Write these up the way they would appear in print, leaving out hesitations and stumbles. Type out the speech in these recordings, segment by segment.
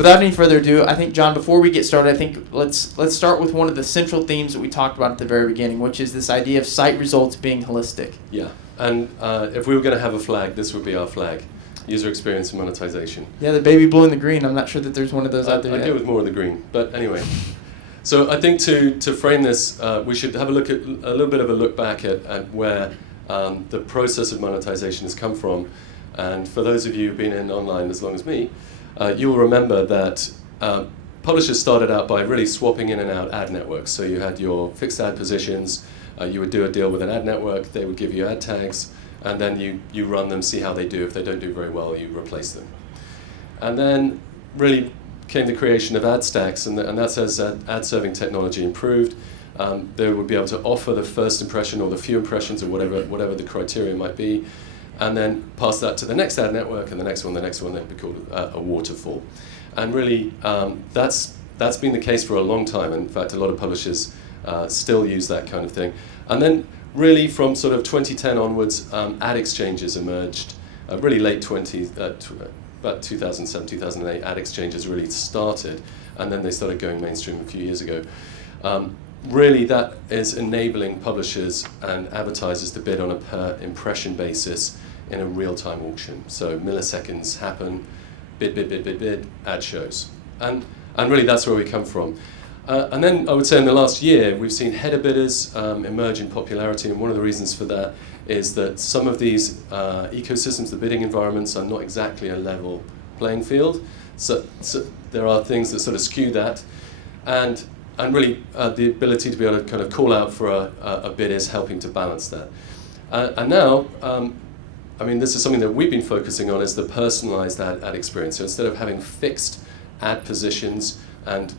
without any further ado, I think, John, before we get started, I think let's start with one of the central themes that we talked about at the very beginning, which is this idea of site results being holistic. Yeah, and if we were going to have a flag, this would be our flag. User experience and monetization. Yeah, the baby blue and the green. I'm not sure that there's one of those out there I yet. go with more of the green, but anyway. So I think to frame this, we should have a little bit of a look back at where the process of monetization has come from. And for those of you who've been in online as long as me, you'll remember that publishers started out by really swapping in and out ad networks. So you had your fixed ad positions, you would do a deal with an ad network, they would give you ad tags, and then you run them, see how they do. If they don't do very well, you replace them. And then really came the creation of ad stacks, and that's as ad serving technology improved. They would be able to offer the first impression or the few impressions or whatever the criteria might be, and then pass that to the next ad network and the next one, that'd be called a waterfall. And really, that's been the case for a long time. In fact, a lot of publishers still use that kind of thing. And then really from sort of 2010 onwards, ad exchanges emerged. Really late 20s, about 2007, 2008, ad exchanges really started, and then they started going mainstream a few years ago. Really, that is enabling publishers and advertisers to bid on a per impression basis in a real-time auction. So milliseconds happen, bid, ad shows. And really that's where we come from. And then I would say in the last year, we've seen header bidders emerge in popularity, and one of the reasons for that is that some of these ecosystems, the bidding environments, are not exactly a level playing field. So there are things that sort of skew that. And really the ability to be able to kind of call out for a bid is helping to balance that. And now, I mean, this is something that we've been focusing on, is the personalized ad experience. So instead of having fixed ad positions and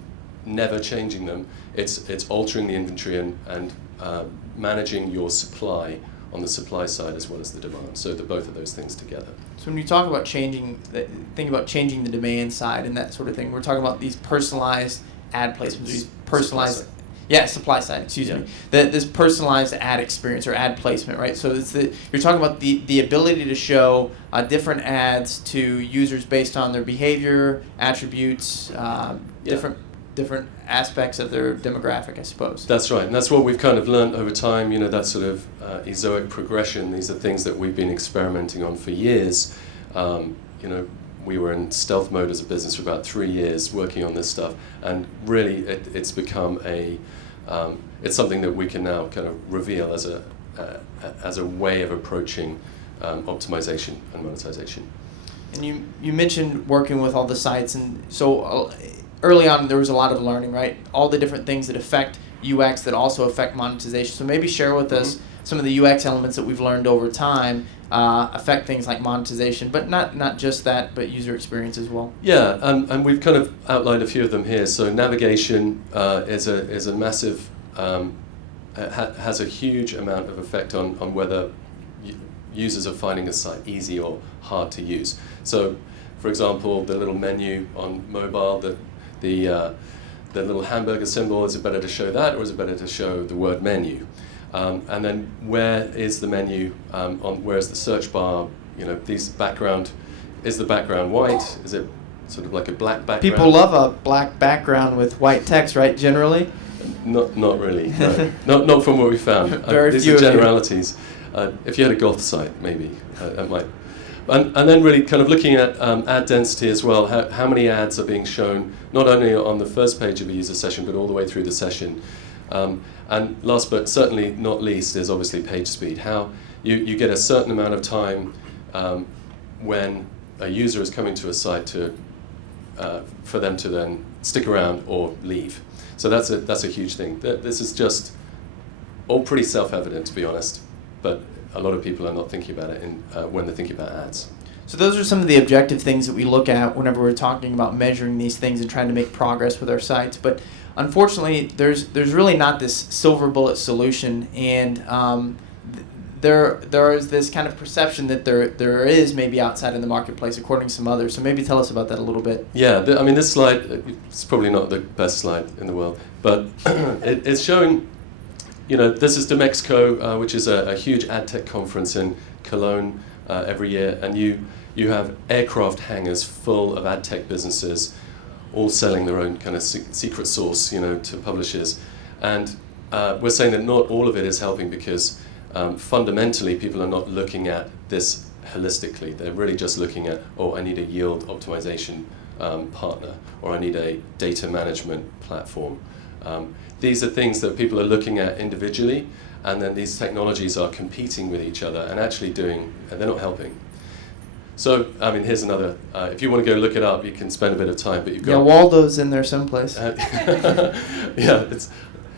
never changing them, it's altering the inventory and managing your supply on the supply side as well as the demand. So both of those things together. So when you talk about changing the demand side and that sort of thing, we're talking about these personalized ad placements, these personalized, supply side, excuse me. This personalized ad experience or ad placement, right? So you're talking about the ability to show different ads to users based on their behavior, attributes, different aspects of their demographic, I suppose. That's right, and that's what we've kind of learned over time, that sort of ezoic progression. These are things that we've been experimenting on for years. We were in stealth mode as a business for about 3 years working on this stuff, and really it's become it's something that we can now kind of reveal as a way of approaching optimization and monetization. And you mentioned working with all the sites, and so early on there was a lot of learning, right? All the different things that affect UX that also affect monetization. So maybe share with us some of the UX elements that we've learned over time affect things like monetization, but not just that, but user experience as well. Yeah, and we've kind of outlined a few of them here. So navigation is a massive, has a huge amount of effect on whether users are finding a site easy or hard to use. So, for example, the little menu on mobile, the little hamburger symbol, is it better to show that, or is it better to show the word menu? And then where is the menu, where is the search bar? Is the background white? Is it sort of like a black background? People love a black background with white text, right, generally? Not really, no. not from what we found. These are generalities. If you had a goth site, maybe, it might. And then really kind of looking at ad density as well, how many ads are being shown, not only on the first page of a user session, but all the way through the session. And last but certainly not least is obviously page speed. How you get a certain amount of time when a user is coming to a site for them to then stick around or leave. So that's a huge thing. This is just all pretty self-evident, to be honest, but a lot of people are not thinking about it when they're thinking about ads. So those are some of the objective things that we look at whenever we're talking about measuring these things and trying to make progress with our sites. But unfortunately, there's really not this silver bullet solution, and there is this kind of perception that there is maybe outside in the marketplace, according to some others. So maybe tell us about that a little bit. Yeah, this slide, it's probably not the best slide in the world, but it's showing, this is Demexco, which is a huge ad tech conference in Cologne every year, and you have aircraft hangars full of ad tech businesses, all selling their own kind of secret sauce, to publishers. And we're saying that not all of it is helping because fundamentally people are not looking at this holistically. They're really just looking at, I need a yield optimization partner, or I need a data management platform. These are things that people are looking at individually, and then these technologies are competing with each other and actually they're not helping. So, here's another, if you want to go look it up, you can spend a bit of time, but you've got... Yeah, Waldo's in there someplace.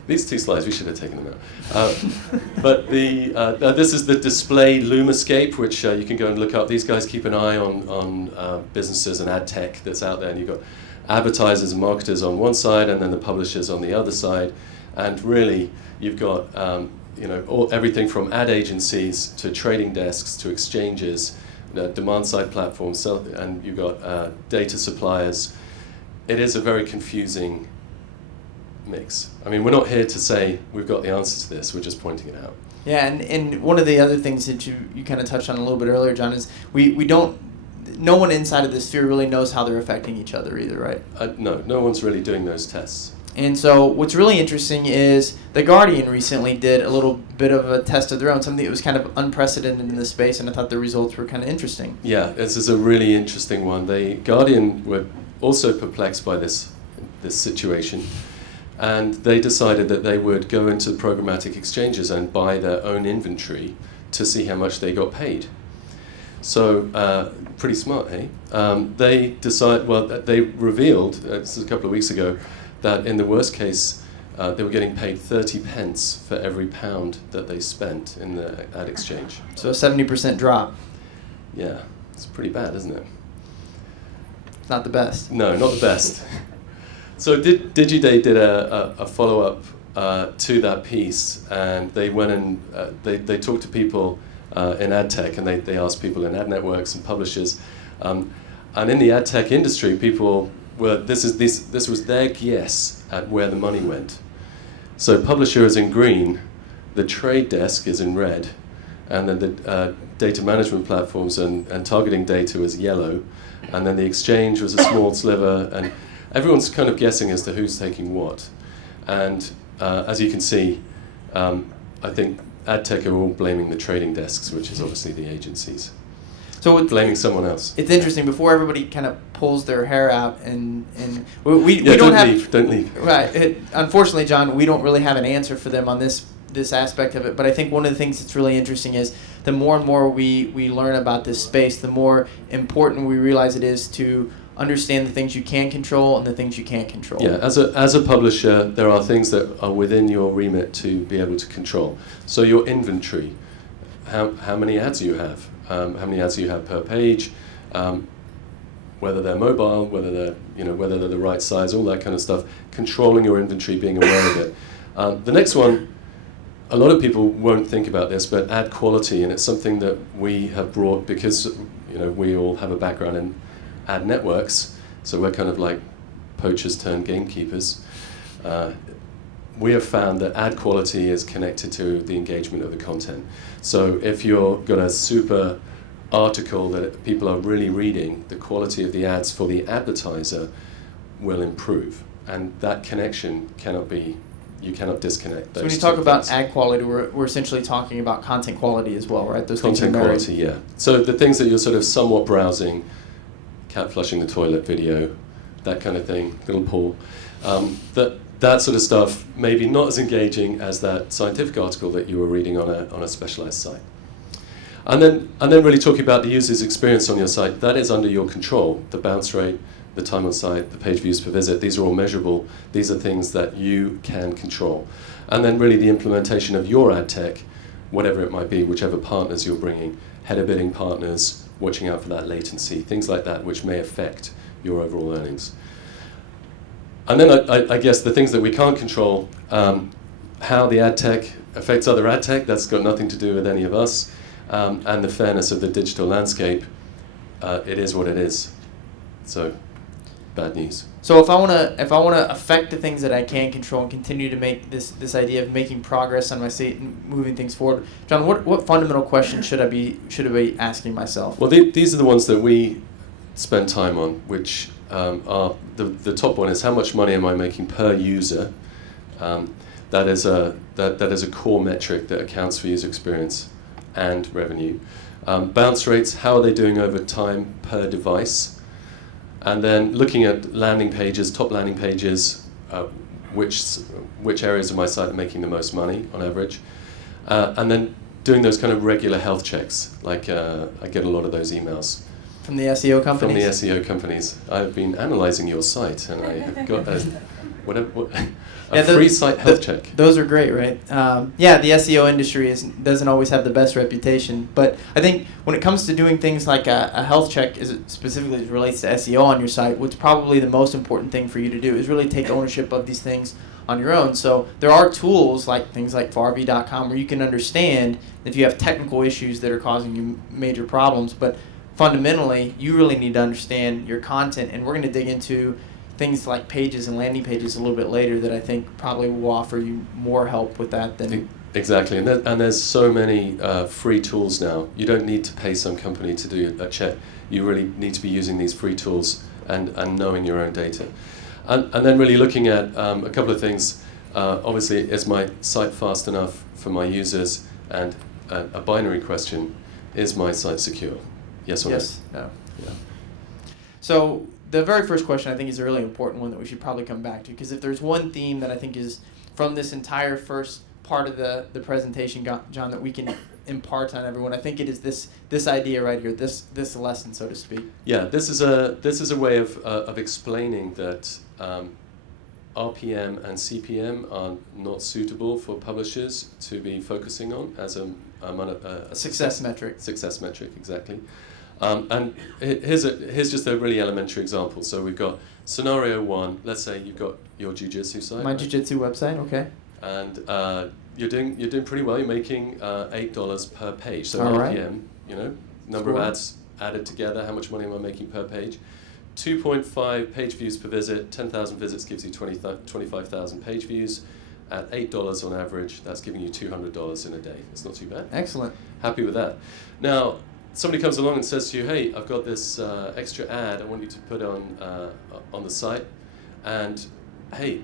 These two slides, we should have taken them out. But this is the display Lumascape, which you can go and look up. These guys keep an eye on businesses and ad tech that's out there, and you've got advertisers and marketers on one side, and then the publishers on the other side. And really, you've got everything from ad agencies to trading desks to exchanges, demand-side platforms, and you've got data suppliers. It is a very confusing mix. We're not here to say we've got the answer to this, we're just pointing it out. Yeah, and one of the other things that you kind of touched on a little bit earlier, John, is no one inside of this sphere really knows how they're affecting each other either, right? No one's really doing those tests. And so what's really interesting is The Guardian recently did a little bit of a test of their own, something that was kind of unprecedented in the space, and I thought the results were kind of interesting. Yeah, this is a really interesting one. The Guardian were also perplexed by this situation, and they decided that they would go into programmatic exchanges and buy their own inventory to see how much they got paid. So, pretty smart, hey? They revealed, this is a couple of weeks ago, that in the worst case, they were getting paid 30 pence for every pound that they spent in the ad exchange. So a 70% drop. Yeah, it's pretty bad, isn't it? It's not the best. No, not the best. So Digiday did a follow-up to that piece, and they went and they talked to people in ad tech, and they asked people in ad networks and publishers, and in the ad tech industry, people were this was their guess at where the money went. So publisher is in green, the trade desk is in red, and then the data management platforms and targeting data was yellow, and then the exchange was a small sliver, and everyone's kind of guessing as to who's taking what. And as you can see, I think ad tech are all blaming the trading desks, which is obviously the agencies. So blaming someone else. It's interesting. Before everybody kind of pulls their hair out, and we don't leave. Right. Unfortunately, John, we don't really have an answer for them on this aspect of it. But I think one of the things that's really interesting is the more and more we learn about this space, the more important we realize it is to understand the things you can control and the things you can't control. Yeah, as a publisher, there are things that are within your remit to be able to control. So your inventory, how many ads you have, how many ads you have per page, whether they're mobile, whether they're the right size, all that kind of stuff. Controlling your inventory, being aware of it. The next one, a lot of people won't think about this, but ad quality, and it's something that we have brought because we all have a background in ad networks, so we're kind of like poachers turned gamekeepers. We have found that ad quality is connected to the engagement of the content. So if you've got a super article that people are really reading, the quality of the ads for the advertiser will improve. And that connection you cannot disconnect those. So when you talk about ad quality, we're essentially talking about content quality as well, right? Those content quality, yeah. So the things that you're sort of somewhat browsing, cat flushing the toilet video, that kind of thing, little Paul, that sort of stuff, maybe not as engaging as that scientific article that you were reading on a specialized site. And then really talking about the user's experience on your site, that is under your control. The bounce rate, the time on site, the page views per visit, these are all measurable. These are things that you can control. And then really the implementation of your ad tech, whatever it might be, whichever partners you're bringing, header bidding partners, watching out for that latency, things like that, which may affect your overall earnings. And then I guess the things that we can't control, how the ad tech affects other ad tech, that's got nothing to do with any of us, and the fairness of the digital landscape, it is what it is. So, bad news. So if I wanna affect the things that I can control and continue to make this idea of making progress on my site and moving things forward, John, what fundamental questions should I be asking myself? Well, these are the ones that we spend time on, which are the top one is how much money am I making per user. That is a core metric that accounts for user experience and revenue. Bounce rates, how are they doing over time per device? And then looking at landing pages, top landing pages, which areas of my site are making the most money on average, and then doing those kind of regular health checks. Like I get a lot of those emails. From the SEO companies? From the SEO companies. I've been analyzing your site, and I have got a free site health check. Those are great, right? Yeah, the SEO industry doesn't always have the best reputation, but I think when it comes to doing things like a health check, specifically as it relates to SEO on your site, what's probably the most important thing for you to do is really take ownership of these things on your own. So there are tools like things like farvy.com where you can understand if you have technical issues that are causing you major problems, but fundamentally, you really need to understand your content, and we're going to dig into things like pages and landing pages a little bit later that I think probably will offer you more help with that than... Exactly, and there's so many free tools now. You don't need to pay some company to do a check. You really need to be using these free tools and knowing your own data. And then really looking at a couple of things. Obviously, is my site fast enough for my users? And a binary question, is my site secure? Yes or no? Yes, no. Yeah. So the very first question I think is a really important one that we should probably come back to, because if there's one theme that I think is from this entire first part of the presentation, John, that we can impart on everyone, I think it is this idea right here, this lesson, so to speak. Yeah, this is a way of explaining that RPM and CPM are not suitable for publishers to be focusing on as a success metric. Success metric, exactly. And here's just a really elementary example. So we've got scenario one. Let's say you've got your jiu-jitsu site. My jiu-jitsu website, okay. And you're doing pretty well. You're making $8 per page. So all RPM, right. Number of ads added together. How much money am I making per page? 2.5 page views per visit. 10,000 visits gives you 25,000 page views. At $8 on average, that's giving you $200 in a day. It's not too bad. Excellent. Happy with that. Now, somebody comes along and says to you, hey, I've got this extra ad I want you to put on the site, and hey,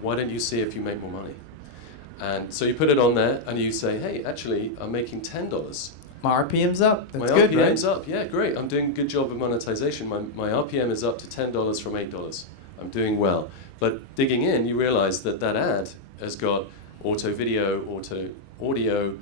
why don't you see if you make more money? And so you put it on there, and you say, hey, actually, I'm making $10. My RPM's up. That's my good, RPM's right? up. Yeah, great. I'm doing a good job of monetization. My RPM is up to $10 from $8. I'm doing well. But digging in, you realize that ad has got auto video, auto audio.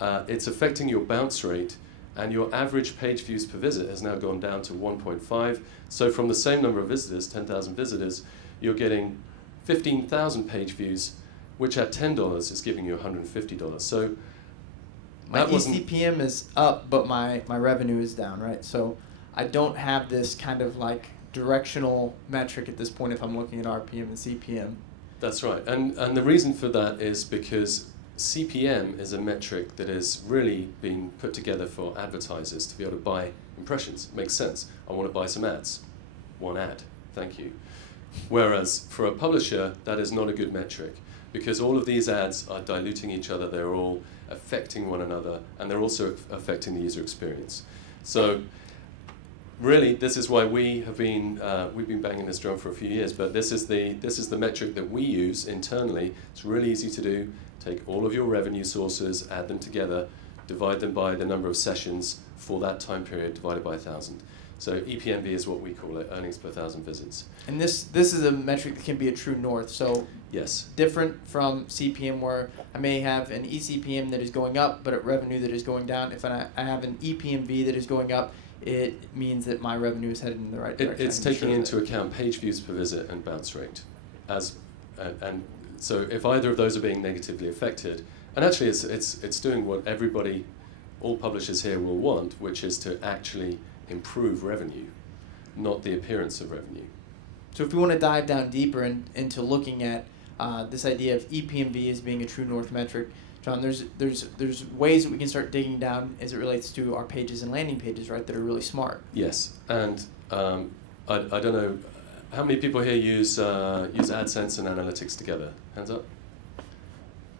It's affecting your bounce rate, and your average page views per visit has now gone down to 1.5. So from the same number of visitors, 10,000 visitors, you're getting 15,000 page views, which at $10 is giving you $150. So my eCPM is up, but my revenue is down, right? So I don't have this kind of like directional metric at this point if I'm looking at RPM and CPM. That's right. And the reason for that is because CPM is a metric that is really being put together for advertisers to be able to buy impressions. Makes sense. I want to buy some ads. One ad. Thank you. Whereas for a publisher, that is not a good metric, because all of these ads are diluting each other. They're all affecting one another, and they're also affecting the user experience. So really, this is why we've been banging this drum for a few years. But this is the metric that we use internally. It's really easy to do. Take all of your revenue sources, add them together, divide them by the number of sessions for that time period, divided by 1,000. So EPMV is what we call it, earnings per 1,000 visits. And this is a metric that can be a true north. So yes, different from CPM, where I may have an eCPM that is going up, but a revenue that is going down. If I have an EPMV that is going up, it means that my revenue is headed in the right direction. It's taking into account page views per visit and bounce rate, and so if either of those are being negatively affected, and actually it's doing what everybody, all publishers here will want, which is to actually improve revenue, not the appearance of revenue. So if we want to dive down deeper into looking at this idea of EPMV as being a true north metric, John, there's ways that we can start digging down as it relates to our pages and landing pages, right, that are really smart. Yes, and I don't know, how many people here use AdSense and analytics together? Hands up.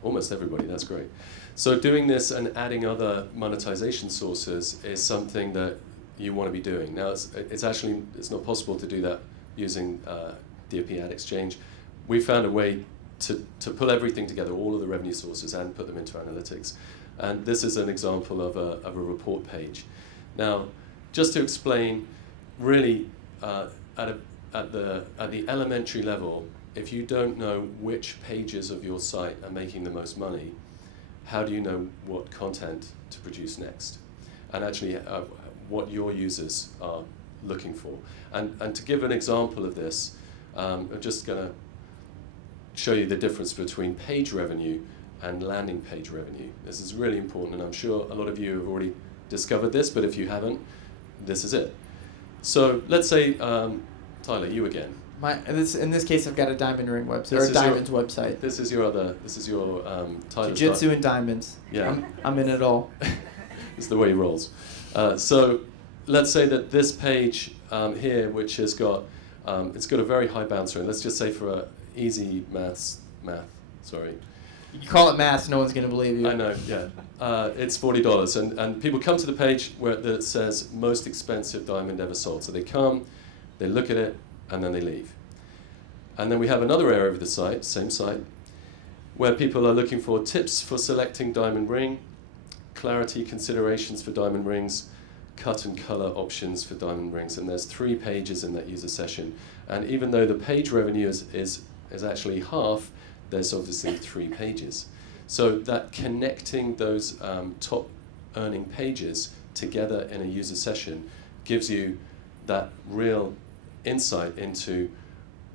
Almost everybody, that's great. So doing this and adding other monetization sources is something that you want to be doing. Now, it's not possible to do that using DOP Ad Exchange. We found a way to pull everything together, all of the revenue sources, and put them into analytics. And this is an example of a report page. Now, just to explain, really, at the elementary level, if you don't know which pages of your site are making the most money, how do you know what content to produce next? And actually, what your users are looking for. And to give an example of this, I'm just going to show you the difference between page revenue and landing page revenue. This is really important, and I'm sure a lot of you have already discovered this, but if you haven't, this is it. So let's say, Tyler, you again. In this case, I've got a diamond ring website, or a diamonds website. This is your Tyler's Jiu-Jitsu and diamonds. Yeah. I'm in it all. It's the way he rolls. So let's say that this page here, which has got, it's got a very high bounce rate. Let's just say for a easy math, sorry. You call it math, no one's going to believe you. I know, yeah. It's $40, and people come to the page where that says most expensive diamond ever sold. So they come, they look at it, and then they leave. And then we have another area of the site, same site, where people are looking for tips for selecting diamond ring, clarity considerations for diamond rings, cut and color options for diamond rings, and there's 3 pages in that user session. And even though the page revenue is actually half, there's obviously 3 pages. So that connecting those top earning pages together in a user session gives you that real insight into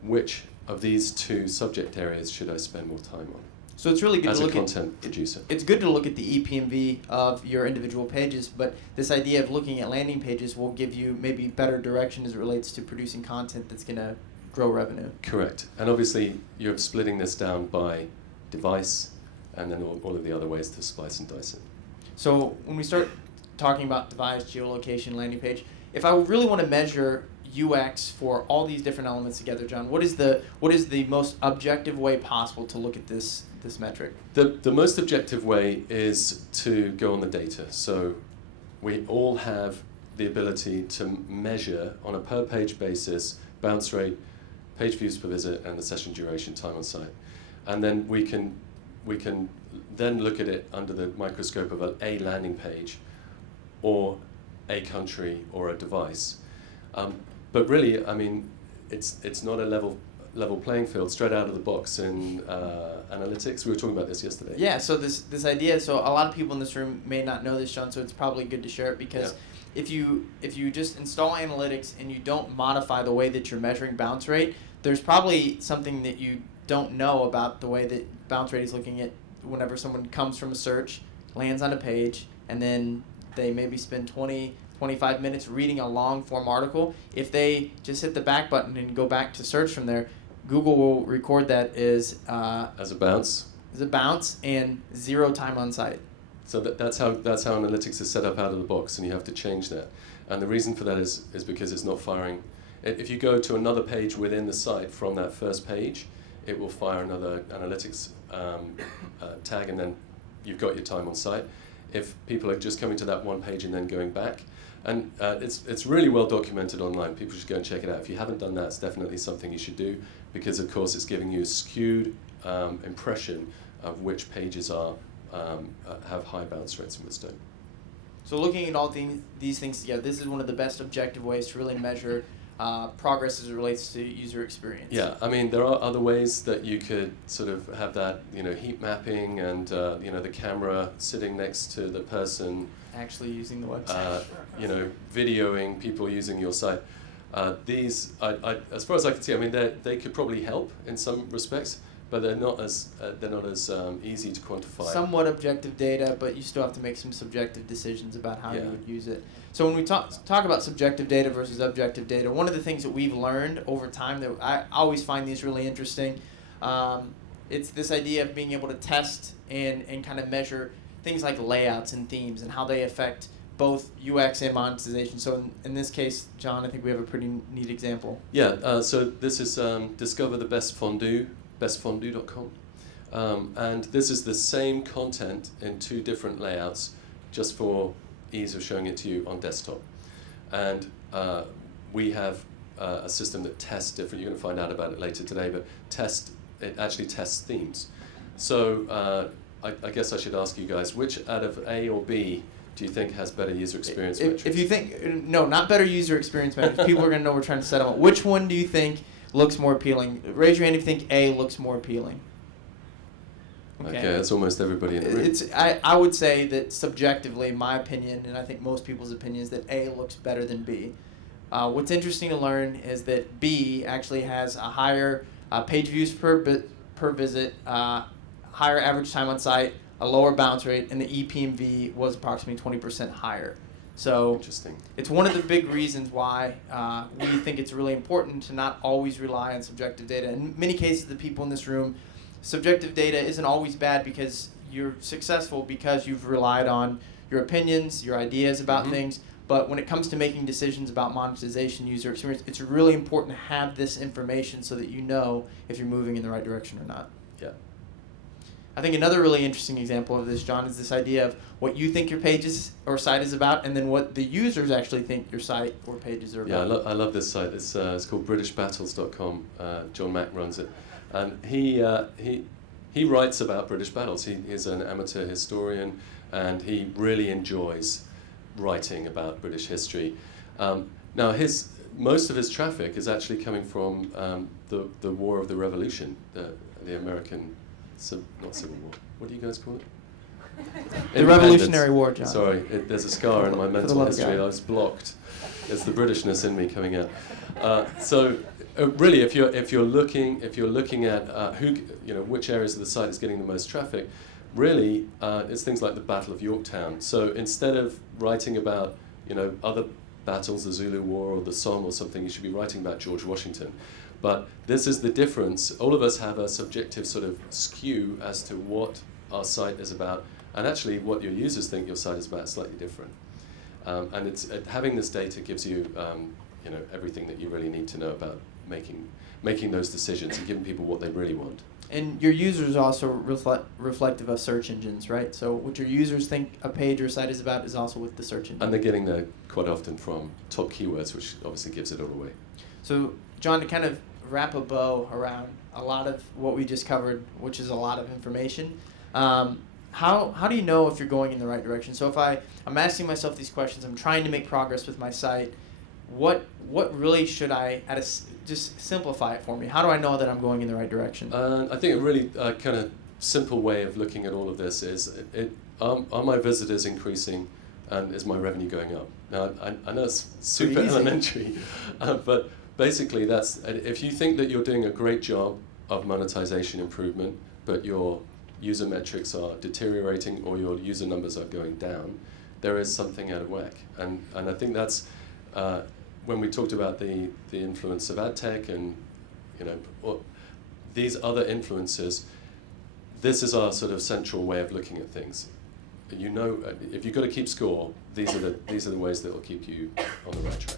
which of these 2 subject areas should I spend more time on. So it's really good as to look a content producer. It's good to look at the EPMV of your individual pages, but this idea of looking at landing pages will give you maybe better direction as it relates to producing content that's going to grow revenue. Correct. And obviously you're splitting this down by device and then all of the other ways to splice and dice it. So when we start talking about device, geolocation, landing page, if I really want to measure UX for all these different elements together, John, what is the most objective way possible to look at this metric? The most objective way is to go on the data. So we all have the ability to measure on a per page basis bounce rate, page views per visit, and the session duration, time on site. And then we can then look at it under the microscope of a landing page or a country or a device. But really, I mean, it's not a level playing field straight out of the box in analytics. We were talking about this yesterday. Yeah, so this idea, so a lot of people in this room may not know this, John, so it's probably good to share it because if you just install analytics and you don't modify the way that you're measuring bounce rate, there's probably something that you don't know about the way that bounce rate is looking at whenever someone comes from a search, lands on a page, and then they maybe spend 25 minutes reading a long form article. If they just hit the back button and go back to search from there, Google will record that as a bounce and 0 time on site. So that's how analytics is set up out of the box, and you have to change that. And the reason for that is because it's not firing. If you go to another page within the site from that first page, it will fire another analytics tag, and then you've got your time on site. If people are just coming to that one page and then going back, and it's really well documented online. People should go and check it out. If you haven't done that, it's definitely something you should do, because of course it's giving you a skewed impression of which pages have high bounce rates and which don't. So looking at all these things together, this is one of the best objective ways to really measure progress as it relates to user experience. Yeah, I mean, there are other ways that you could sort of have that, heat mapping and, the camera sitting next to the person. Actually using the website. Videoing people using your site. These, as far as I can see, I mean, they could probably help in some respects, but they're not as easy to quantify. Somewhat objective data, but you still have to make some subjective decisions about how you would use it. So when we talk about subjective data versus objective data, one of the things that we've learned over time that I always find these really interesting, it's this idea of being able to test and kind of measure things like layouts and themes and how they affect both UX and monetization. So in this case, John, I think we have a pretty neat example. Yeah, so this is Discover the Best Fondue, bestfondue.com. And this is the same content in 2 different layouts, just for ease of showing it to you on desktop. and we have a system that tests different. You're going to find out about it later today, but it actually tests themes. So I guess I should ask you guys, which out of A or B do you think has better user experience metrics? If you think, no, not better user experience metrics, people are going to know we're trying to set them up. Which one do you think looks more appealing? Raise your hand if you think A looks more appealing. Okay, that's almost everybody in the room. I would say that subjectively, my opinion, and I think most people's opinion, is that A looks better than B. What's interesting to learn is that B actually has a higher page views per visit, higher average time on site, a lower bounce rate, and the ePMV was approximately 20% higher. So interesting. It's one of the big reasons why we think it's really important to not always rely on subjective data. In many cases, the people in this room, subjective data isn't always bad because you're successful because you've relied on your opinions, your ideas about things. But when it comes to making decisions about monetization, user experience, it's really important to have this information so that you know if you're moving in the right direction or not. Yeah. I think another really interesting example of this, John, is this idea of what you think your page or site is about, and then what the users actually think your site or pages are about. Yeah, I love this site. It's called BritishBattles.com. John Mack runs it, and he writes about British battles. He's an amateur historian, and he really enjoys writing about British history. Now, most of his traffic is actually coming from the War of the Revolution, the American. Not Civil War. What do you guys call it? The Revolutionary War, John. Sorry, there's a scar in my mental history. I was blocked. It's the Britishness in me coming out. Really, if you're looking at which areas of the site is getting the most traffic, really it's things like the Battle of Yorktown. So instead of writing about other battles, the Zulu War or the Somme or something, you should be writing about George Washington. But this is the difference. All of us have a subjective sort of skew as to what our site is about, and actually what your users think your site is about is slightly different. And it's having this data gives you, everything that you really need to know about making those decisions and giving people what they really want. And your users also reflective of search engines, right? So what your users think a page or site is about is also with the search engine. And they're getting there quite often from top keywords, which obviously gives it all away. So, John, to kind of wrap a bow around a lot of what we just covered, which is a lot of information, how do you know if you're going in the right direction? So if I'm asking myself these questions, I'm trying to make progress with my site, what really should I, just simplify it for me. How do I know that I'm going in the right direction? I think a really kind of simple way of looking at all of this is, are my visitors increasing and is my revenue going up? Now, I know it's super elementary, but basically that's, if you think that you're doing a great job of monetization improvement, but your user metrics are deteriorating or your user numbers are going down, there is something out of whack. And I think that's, when we talked about the influence of ad tech and these other influences, this is our sort of central way of looking at things. If you've got to keep score, these are the ways that will keep you on the right track.